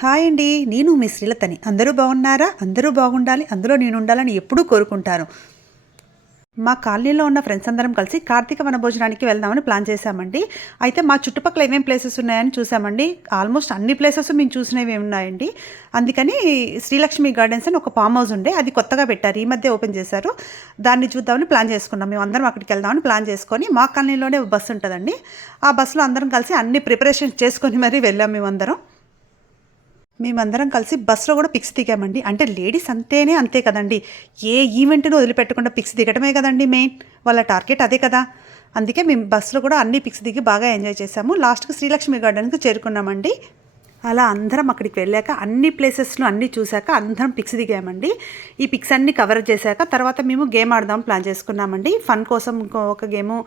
Hi అండి. నేను మీ శ్రీలతని. అందరూ బాగున్నారా? అందరూ బాగుండాలి. అందులో నేను ఉండాలని ఎప్పుడూ కోరుకుంటాను. మా కాలనీలో ఉన్న ఫ్రెండ్స్ అందరం కలిసి కార్తీక వనభోజనానికి వెళ్దామని ప్లాన్ చేశామండి. అయితే మా చుట్టుపక్కల ఏమేం ప్లేసెస్ ఉన్నాయని చూసామండి ఆల్మోస్ట్ అన్ని ప్లేసెస్ మేము చూసినవి ఉన్నాయండి. అందుకని శ్రీలక్ష్మి గార్డెన్స్ అని ఒక ఫామ్ హౌస్ ఉండే. అది కొత్తగా పెట్టారు. ఈ మధ్య ఓపెన్ చేశారు. దాన్ని చూద్దామని ప్లాన్ చేసుకున్నాం. మేము అందరం అక్కడికి వెళ్దామని ప్లాన్ చేసుకొని మా కాలనీలోనే బస్సు ఉంటుందండి. ఆ బస్సులో అందరం కలిసి అన్ని ప్రిపరేషన్స్ చేసుకొని మరీ వెళ్ళాం మేమందరం. మేమందరం కలిసి బస్సులో కూడా పిక్స్ దిగామండి. అంటే లేడీస్ అంతేనే అంతే కదండి. ఏ ఈవెంట్ను వదిలిపెట్టకుండా పిక్స్ దిగటమే కదండి మెయిన్. వాళ్ళ టార్గెట్ అదే కదా. అందుకే మేము బస్సులో కూడా అన్ని పిక్స్ దిగి బాగా ఎంజాయ్ చేసాము లాస్ట్కి శ్రీలక్ష్మి గార్డెన్కి చేరుకున్నామండి. అలా అందరం అక్కడికి వెళ్ళాక అన్ని ప్లేసెస్లో అన్నీ చూశాక అందరం పిక్స్ దిగామండి. ఈ పిక్స్ అన్ని కవర్ చేశాక తర్వాత మేము గేమ్ ఆడదాం ప్లాన్ చేసుకున్నామండి. ఫన్ కోసం ఒక గేము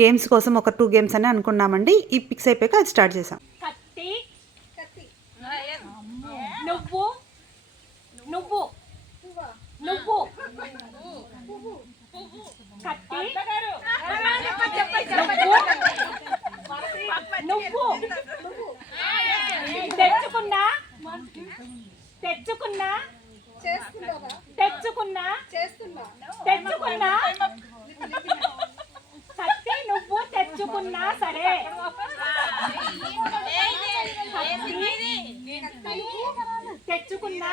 గేమ్స్ కోసం ఒక టూ గేమ్స్ అని అనుకున్నామండి. ఈ పిక్స్ అయిపోయాక అది స్టార్ట్ చేసాం కత్తి నువ్వు నువ్వు నువ్వు కత్తి నువ్వు నువ్వు తెచ్చుకున్నా తెచ్చుకున్నా తెచ్చుకున్నా తెచ్చుకున్నా. కత్తి నువ్వు తెచ్చుకున్నా సరే. తెచ్చుకున్నా. తెచ్చుకున్నా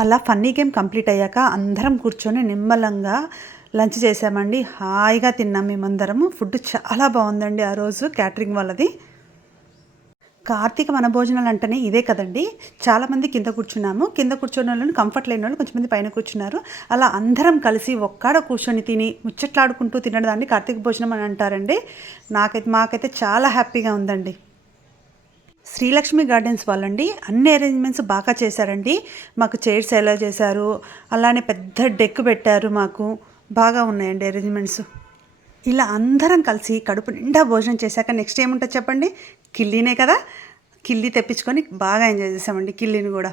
అలా ఫన్నీ గేమ్ కంప్లీట్ అయ్యాక అందరం కూర్చొని నిమ్మలంగా లంచ్ చేసామండి. హాయిగా తిన్నాం మేమందరము. ఫుడ్ చాలా బాగుందండి ఆ రోజు క్యాటరింగ్ వాళ్ళది. కార్తీక వనభోజనాలు అంటేనే ఇదే కదండి. చాలామంది కింద కూర్చున్నాము. కింద కూర్చున్న వాళ్ళని కంఫర్ట్ లేని వాళ్ళు కొంచెమంది పైన కూర్చున్నారు. అలా అందరం కలిసి ఒక్కడ కూర్చొని తిని ముచ్చట్లాడుకుంటూ తినడాన్ని కార్తీక భోజనం అని అంటారండి. నాకైతే మాకైతే చాలా హ్యాపీగా ఉందండి. శ్రీలక్ష్మి గార్డెన్స్ వాళ్ళండి. అన్ని అరేంజ్మెంట్స్ బాగా చేశారండి. మాకు చైర్స్ ఎలా చేశారు అలానే పెద్ద డెక్ పెట్టారు మాకు. బాగా ఉన్నాయండి అరేంజ్మెంట్స్. ఇలా అందరం కలిసి కడుపు నిండా భోజనం చేశాక నెక్స్ట్ ఏముంటుంది చెప్పండి? కిల్లీనే కదా. కిల్లీ తెప్పించుకొని బాగా ఎంజాయ్ చేసామండి కిల్లీని కూడా.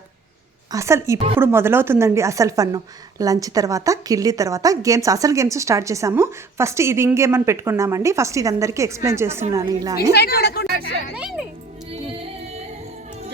అసలు ఇప్పుడు మొదలవుతుందండి అసలు ఫన్ను. లంచ్ తర్వాత కిల్లి తర్వాత గేమ్స్ అసలు గేమ్స్ స్టార్ట్ చేసాము ఫస్ట్ ఇది ఇంకేమని అని పెట్టుకున్నామండి? ఫస్ట్ ఇది అందరికీ ఎక్స్ప్లెయిన్ చేస్తున్నాను ఇలా అని.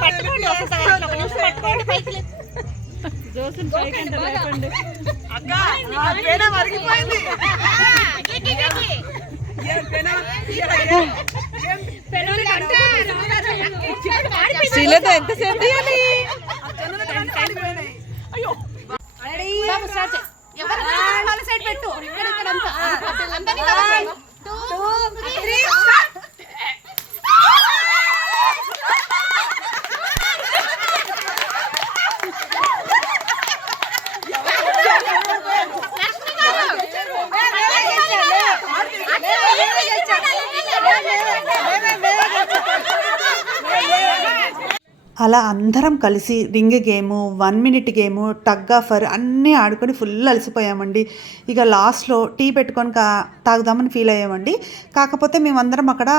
పట్టుకోండి పైకి లే- అక్క ఆ పేన? మరిగిపోయింది గీకి, గీకి. శ్రీలత ఎంతసేపు తీయాలి బాబు, స్టార్ట్ చేయి. ఎవరు? పెట్టు ఇక్కడ ఇక్కడ అంతా అందరినీ అలా అందరం కలిసి ring game one minute game tug of war అన్నీ ఆడుకొని ఫుల్ అలసిపోయామండి. ఇక లాస్ట్లో టీ పెట్టుకొని కా తాగుదామని ఫీల్ అయ్యామండి. కాకపోతే మేమందరం అక్కడ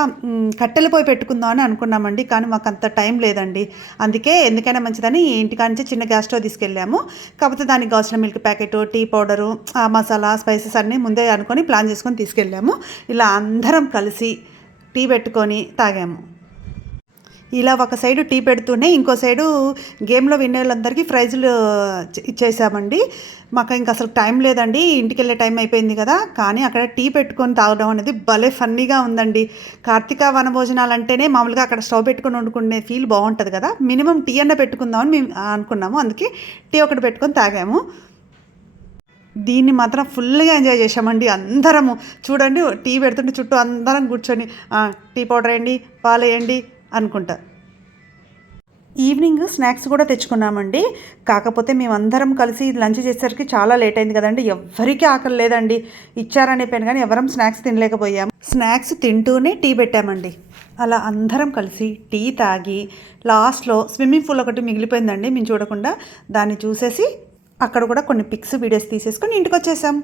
కట్టెల పోయి పెట్టుకుందాం అని అనుకున్నామండి. కానీ మాకు అంత టైం లేదండి. అందుకే ఎందుకైనా మంచిదని ఇంటికాంచి చిన్న గ్యాస్ స్టవ్ తీసుకెళ్ళాము. కాకపోతే దానికి కావాల్సిన మిల్క్ ప్యాకెట్ టీ పౌడరు ఆ మసాలా స్పైసెస్ అన్నీ ముందే అనుకొని ప్లాన్ చేసుకొని తీసుకెళ్ళాము. ఇలా అందరం కలిసి టీ పెట్టుకొని తాగాము. ఇలా ఒక సైడు టీ పెడుతూనే ఇంకో సైడు గేమ్లో వినే వాళ్ళందరికీ ప్రైజులు ఇచ్చేసామండి. మాకు ఇంకా అసలు టైం లేదండి ఇంటికి వెళ్ళే టైం అయిపోయింది కదా కానీ అక్కడ టీ పెట్టుకొని తాగడం అనేది భలే ఫన్నీగా ఉందండి. కార్తీక వనభోజనాలు అంటేనే మామూలుగా అక్కడ స్టవ్ పెట్టుకొని వండుకునే ఫీల్ బాగుంటుంది కదా మినిమం టీ అన్న పెట్టుకుందామని మేము అనుకున్నాము అందుకే టీ ఒకటి పెట్టుకొని తాగాము. దీన్ని మాత్రం ఫుల్గా ఎంజాయ్ చేసామండి అందరము. చూడండి టీ పెడుతుంటే చుట్టూ అందరం కూర్చొని టీ పౌడర్ వేయండి పాలు వేయండి అనుకుంటా. ఈవినింగ్ స్నాక్స్ కూడా తెచ్చుకున్నామండి. కాకపోతే మేమందరం కలిసి లంచ్ చేసేసరికి చాలా లేట్ అయింది కదండి. ఎవ్వరికీ ఆకలి లేదండి. ఇచ్చారనే పెన్ కానీ ఎవరం స్నాక్స్ తినలేకపోయాము స్నాక్స్ తింటూనే టీ పెట్టామండి. అలా అందరం కలిసి టీ తాగి లాస్ట్లో స్విమ్మింగ్ పూల్ ఒకటి మిగిలిపోయిందండి. మేము చూడకుండా దాన్ని చూసేసి అక్కడ కూడా కొన్ని పిక్స్ వీడియోస్ తీసేసుకొని ఇంటికి వచ్చేసాం.